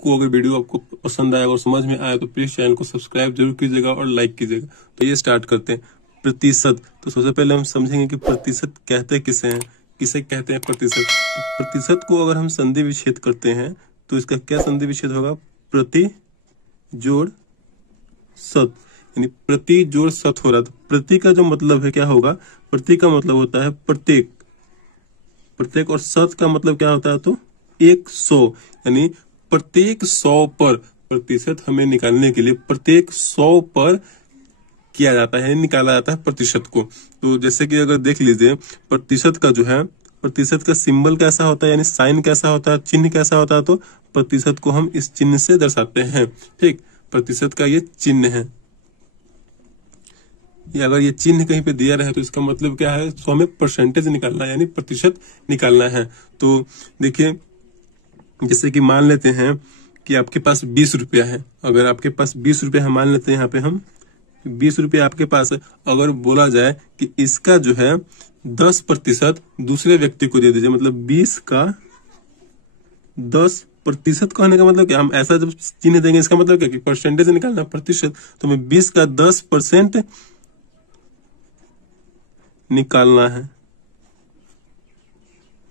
आपको अगर वीडियो आपको पसंद आया और समझ में आया तो प्लीज चैनल को सब्सक्राइब जरूर कीजिएगा और लाइक कीजिएगा। तो ये स्टार्ट करते हैं। प्रतिशत। तो सबसे पहले हम समझेंगे कि प्रतिशत कहते किसे हैं, किसे कहते हैं प्रतिशत। तो प्रतिशत को अगर हम संधि विच्छेद करते हैं तो इसका क्या संधि विच्छेद होगा, प्रति जोड़ शत, यानी प्रति जोड़ शत हो रहा है। तो प्रति का जो मतलब है क्या होगा, प्रति का मतलब होता है प्रत्येक, प्रत्येक, और शत का मतलब क्या होता है तो 100, यानी प्रत्येक 100 पर प्रतिशत हमें निकालने के लिए प्रत्येक 100 पर किया जाता है, यानी निकाला जाता है प्रतिशत को। तो जैसे कि अगर देख लीजिए प्रतिशत का जो है, प्रतिशत का सिंबल कैसा होता है, यानी साइन कैसा होता है, चिन्ह कैसा होता है, तो प्रतिशत को हम इस चिन्ह से दर्शाते हैं। ठीक, प्रतिशत का ये चिन्ह है। या अगर ये चिन्ह कहीं पे दिया रहे तो इसका मतलब क्या है, तो हमें परसेंटेज निकालना है, यानी प्रतिशत निकालना है। तो देखिए जैसे कि मान लेते हैं कि आपके पास 20 रुपया है। अगर आपके पास 20 रुपया है, मान लेते हैं यहाँ पे हम 20 रुपया आपके पास है। अगर बोला जाए कि इसका जो है 10% दूसरे व्यक्ति को दे दीजिए, मतलब 20 का 10% कहने का मतलब क्या, हम ऐसा जब चिन्ह देंगे इसका मतलब क्या कि परसेंटेज निकालना, प्रतिशत। तो हमें 20 का 10% निकालना है,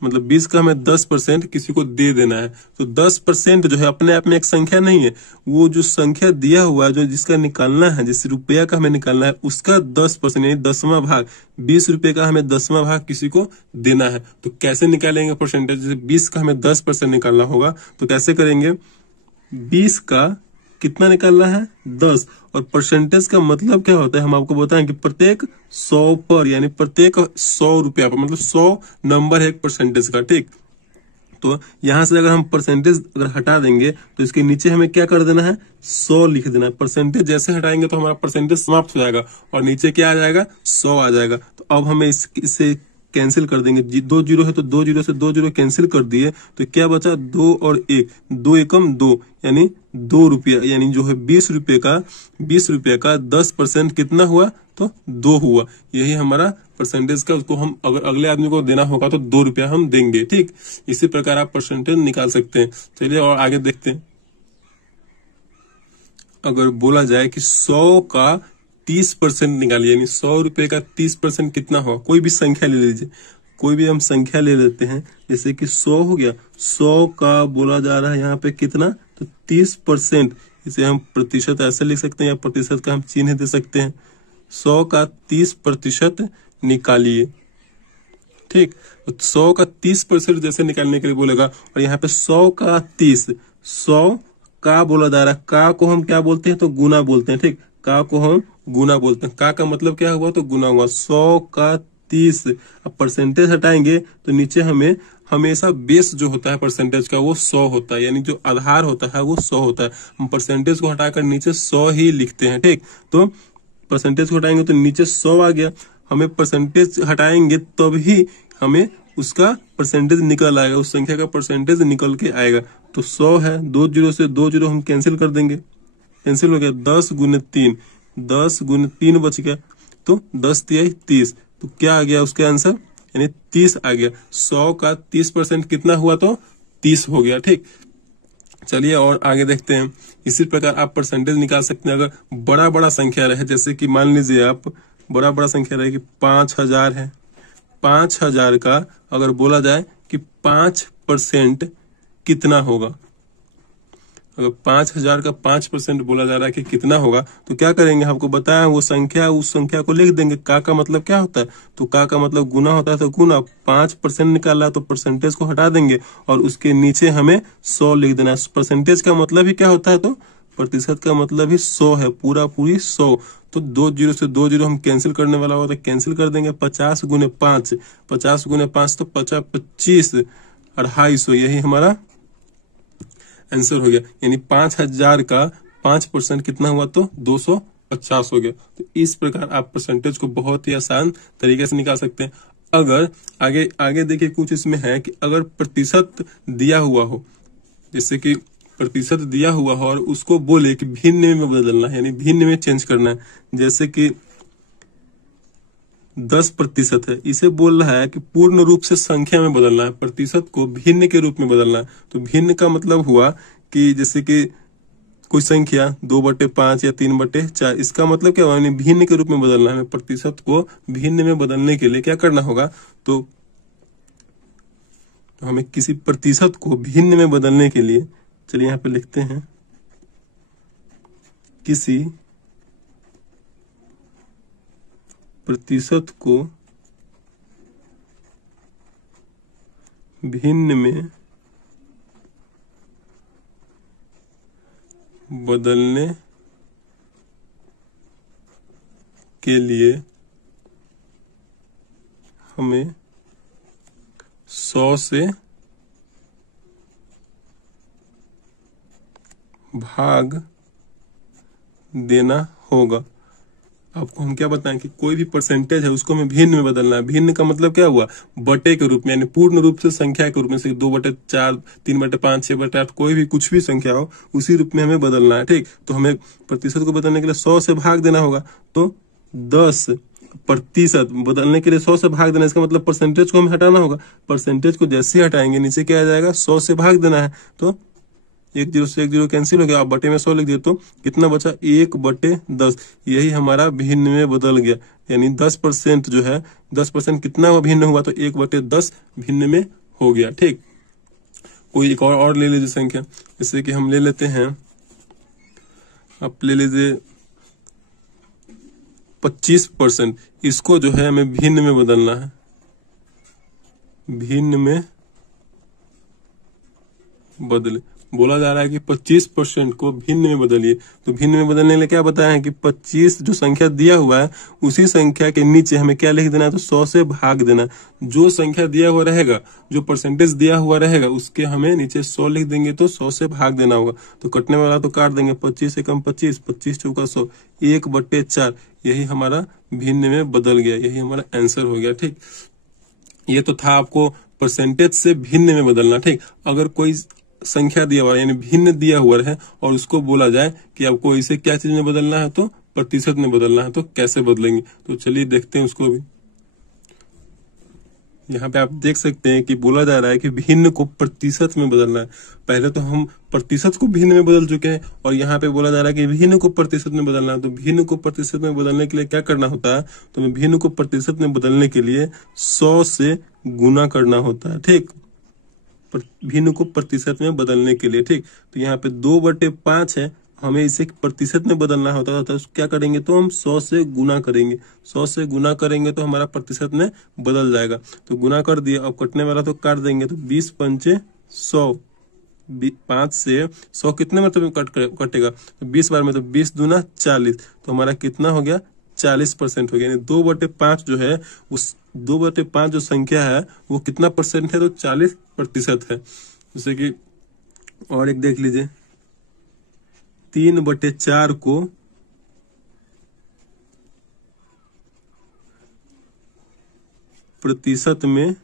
मतलब 20 का हमें 10% किसी को दे देना है। तो 10% जो है अपने आप में एक संख्या नहीं है, वो जो संख्या दिया हुआ है, जो जिसका निकालना है, जिस रुपया का हमें निकालना है, उसका 10% यानी 10वां भाग, 20 रुपये का हमें 10वां भाग किसी को देना है। तो कैसे निकालेंगे परसेंटेज, जैसे 20 का हमें 10% निकालना होगा तो कैसे करेंगे, 20 का कितना निकालना है 10, और परसेंटेज का मतलब क्या होता है हम आपको बताएं कि प्रत्येक 100 पर, यानी प्रत्येक 100 रुपया पर, मतलब 100 नंबर है एक परसेंटेज का। ठीक, तो यहां से अगर हम परसेंटेज अगर हटा देंगे तो इसके नीचे हमें क्या कर देना है, 100 लिख देना है। परसेंटेज जैसे हटाएंगे तो हमारा परसेंटेज समाप्त हो जाएगा और नीचे क्या आ जाएगा, 100 आ जाएगा। तो अब हमें इसे कैंसिल कर देंगे, 2 जीरो है तो 2 जीरो से 2 जीरो कैंसिल कर दिए तो क्या बचा, 2 और 1, 2 एकम 2, यानी 2 रुपया, यानी जो है 20 रुपये का 10% कितना हुआ तो 2 हुआ। यही हमारा परसेंटेज का, उसको हम अगर अगले आदमी को देना होगा तो 2 रुपया हम देंगे। ठीक, इसी प्रकार आप परसेंटेज निकाल सकते हैं। चलिए और आगे देखते हैं। अगर बोला जाए कि 100 का 30% निकालिए, यानी 100 रुपए का 30% कितना होगा, कोई भी संख्या ले लीजिए, कोई भी हम संख्या ले लेते हैं, जैसे कि 100 हो गया, 100 का बोला जा रहा है यहाँ पे कितना तो 30%, इसे हम प्रतिशत ऐसे लिख सकते हैं या प्रतिशत का हम चिन्ह दे सकते हैं। 100 का 30% निकालिए। ठीक, तो 100 का 30% जैसे निकालने के लिए बोलेगा, और यहाँ पे 100 का 30, 100 का बोला जा रहा है, का को हम क्या बोलते हैं तो गुना बोलते हैं। ठीक, का को हम गुना बोलते हैं, का मतलब क्या हुआ तो गुना हुआ। 100 का 30, अब परसेंटेज हटाएंगे तो नीचे हमें हमेशा बेस जो होता है परसेंटेज का वो 100 होता है, यानी जो आधार होता है वो 100 होता है। हम परसेंटेज को हटाकर नीचे 100 ही लिखते हैं। ठीक, तो परसेंटेज को हटाएंगे तो नीचे 100 आ गया, हमें परसेंटेज हटाएंगे तभी हमें उसका परसेंटेज निकल आएगा, उस संख्या का परसेंटेज निकल के आएगा। तो 100 है, 2 जीरो से 2 जीरो हम कैंसिल कर देंगे, कैंसिल हो गया, 10 गुने 3, 10 गुने 3 बच गया, तो 10 तिहाई 30, तो क्या आ गया उसके आंसर, यानी 30 आ गया। 100 का 30% कितना हुआ तो 30 हो गया। ठीक, चलिए और आगे देखते हैं। इसी प्रकार आप परसेंटेज निकाल सकते हैं। अगर बड़ा बड़ा संख्या रहे, जैसे कि मान लीजिए आप बड़ा संख्या रहे कि 5000 है, 5000 का अगर बोला जाए कि 5% कितना होगा, अगर 5000 का 5% बोला जा रहा है कि कितना होगा, तो क्या करेंगे, आपको बताया वो संख्या, उस संख्या को लिख देंगे। का मतलब क्या होता है तो का मतलब गुना होता है, तो गुना 5% निकाला है तो परसेंटेज को हटा देंगे और उसके नीचे हमें 100 लिख देना है। परसेंटेज का मतलब ही क्या होता है तो प्रतिशत का मतलब ही 100 है, पूरी 100। तो 2 जीरो से 2 जीरो हम कैंसिल करने वाला होगा तो कैंसिल कर देंगे। 50 गुने 5, 50 गुने 5 तो 50, 25, 250, यही हमारा आंसर हो गया। यानी 5000 का 5% कितना हुआ तो 250 हो गया। तो इस प्रकार आप परसेंटेज को बहुत ही आसान तरीके से निकाल सकते हैं। अगर आगे देखिए कुछ इसमें है कि अगर प्रतिशत दिया हुआ हो, जैसे कि प्रतिशत दिया हुआ हो और उसको बोले कि भिन्न में बदलना है, यानी भिन्न में चेंज करना है, जैसे कि 10% है, इसे बोल रहा है कि पूर्ण रूप से संख्या में बदलना है, प्रतिशत को भिन्न के रूप में बदलना है। तो भिन्न का मतलब हुआ कि जैसे कि कोई संख्या 2/5 या 3/4, इसका मतलब क्या हुआ, यानी भिन्न के रूप में बदलना है। हमें प्रतिशत को भिन्न में बदलने के लिए क्या करना होगा, तो हमें किसी प्रतिशत को भिन्न में बदलने के लिए, चलिए यहाँ पे लिखते हैं, किसी प्रतिशत को भिन्न में बदलने के लिए हमें 100 से भाग देना होगा। आपको हम क्या बताएं कि कोई भी परसेंटेज है उसको हमें भिन्न में बदलना है। भिन्न का मतलब क्या हुआ, बटे के रूप में, यानी पूर्ण रूप से संख्या के रूप में, से 2/4, 3/5, 6/8, कोई भी कुछ भी संख्या हो उसी रूप में हमें बदलना है। ठीक, तो हमें प्रतिशत को बदलने के लिए 100 से भाग देना होगा। तो 10% बदलने के लिए 100 से भाग देना, इसका मतलब परसेंटेज को हमें हटाना होगा। परसेंटेज को जैसे ही हटाएंगे नीचे क्या आ जाएगा, 100 से भाग देना है। तो 1 0 से 1 0 कैंसिल हो गया, आप बटे में 100 लिख दिए तो कितना बचा, 1/10। यही हमारा भिन्न में बदल गया, यानी 10% जो है, 10% कितना भिन्न हुआ, तो 1/10 भिन्न में हो गया। ठीक, कोई एक और ले लीजिए संख्या, जैसे कि हम ले लेते हैं, आप ले लीजिए 25%, इसको जो है हमें भिन्न में बदलना है। भिन्न में बदले, बोला जा रहा है कि 25% को भिन्न में बदलिए। तो भिन्न में बदलने के लिए क्या बताया है कि 25 जो संख्या दिया हुआ है उसी संख्या के नीचे हमें क्या लिख देना है, तो 100 से भाग देना। जो संख्या दिया हुआ रहेगा, जो परसेंटेज दिया हुआ रहेगा, उसके हमें नीचे 100 लिख देंगे तो 100 से भाग देना होगा। तो कटने वाला तो काट देंगे, 25 से कम 25, 25 चौका 100, 1/4। यही हमारा भिन्न में बदल गया, यही हमारा आंसर हो गया। ठीक, ये तो था आपको परसेंटेज से भिन्न में बदलना। ठीक, अगर कोई संख्या दिया हुआ है यानी भिन्न दिया हुआ है और उसको बोला जाए कि आपको इसे क्या चीज में बदलना है, तो प्रतिशत में बदलना है, तो कैसे बदलेंगे, तो चलिए देखते हैं उसको भी। यहाँ पे आप देख सकते हैं कि बोला जा रहा है कि भिन्न को प्रतिशत में बदलना है। पहले तो हम प्रतिशत को भिन्न में बदल चुके हैं और यहाँ पे बोला जा रहा है कि भिन्न को प्रतिशत में बदलना है। तो भिन्न को प्रतिशत में बदलने के लिए क्या करना होता है, तो हमें भिन्न को प्रतिशत में बदलने के लिए 100 से गुना करना होता है। ठीक, भिन्न को प्रतिशत में बदलने के लिए। ठीक, तो यहाँ पे 2/5 है, हमें इसे प्रतिशत में बदलना होता है, तो क्या करेंगे, तो हम 100 से गुना करेंगे। 100 से गुना करेंगे तो हमारा प्रतिशत में बदल जाएगा। तो गुना कर दिया, अब कटने वाला तो काट देंगे, तो 20 पंचे 100, 5 से 100 कितने मतलब कटेगा, तो 20 बार में, तो 20 दूना 40, तो हमारा कितना हो गया, 40% हो गया। यानी 2/5 जो है, उस 2/5 जो संख्या है वो कितना परसेंट है, तो 40% है। जैसे कि और एक देख लीजिए, 3/4 को प्रतिशत में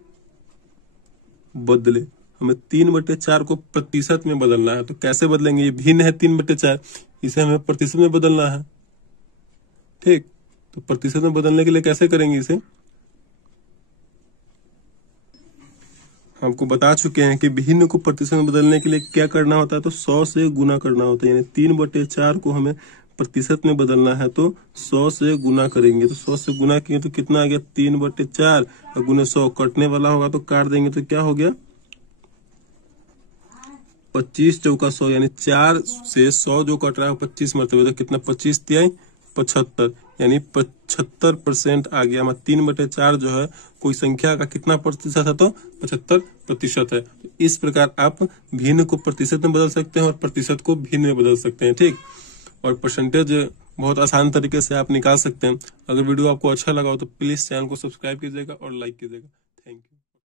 बदले। हमें 3/4 को प्रतिशत में बदलना है, तो कैसे बदलेंगे, ये भिन्न है 3/4, इसे हमें प्रतिशत में बदलना है। ठीक, तो प्रतिशत में बदलने के लिए कैसे करेंगे, इसे आपको बता चुके हैं कि भिन्न को प्रतिशत में बदलने के लिए क्या करना होता है, तो 100 से गुना करना होता है। यानी 3/4 को हमें प्रतिशत में बदलना है, तो 100 से गुना करेंगे। तो 100 से गुना किए तो कितना आ गया, 3/4 और गुने 100, कटने वाला होगा तो काट देंगे, तो क्या हो गया, 25 चौका 100, यानी 4 से 100 जो कट रहा है 25 मरतबे, तो कितना, 25 तिहाई 75, यानी 75% आ गया। हमारा 3/4 जो है कोई संख्या का कितना प्रतिशत है, तो 75% है। इस प्रकार आप भिन्न को प्रतिशत में बदल सकते हैं और प्रतिशत को भिन्न में बदल सकते हैं। ठीक, और परसेंटेज बहुत आसान तरीके से आप निकाल सकते हैं। अगर वीडियो आपको अच्छा लगा हो तो प्लीज चैनल को सब्सक्राइब कीजिएगा और लाइक कीजिएगा।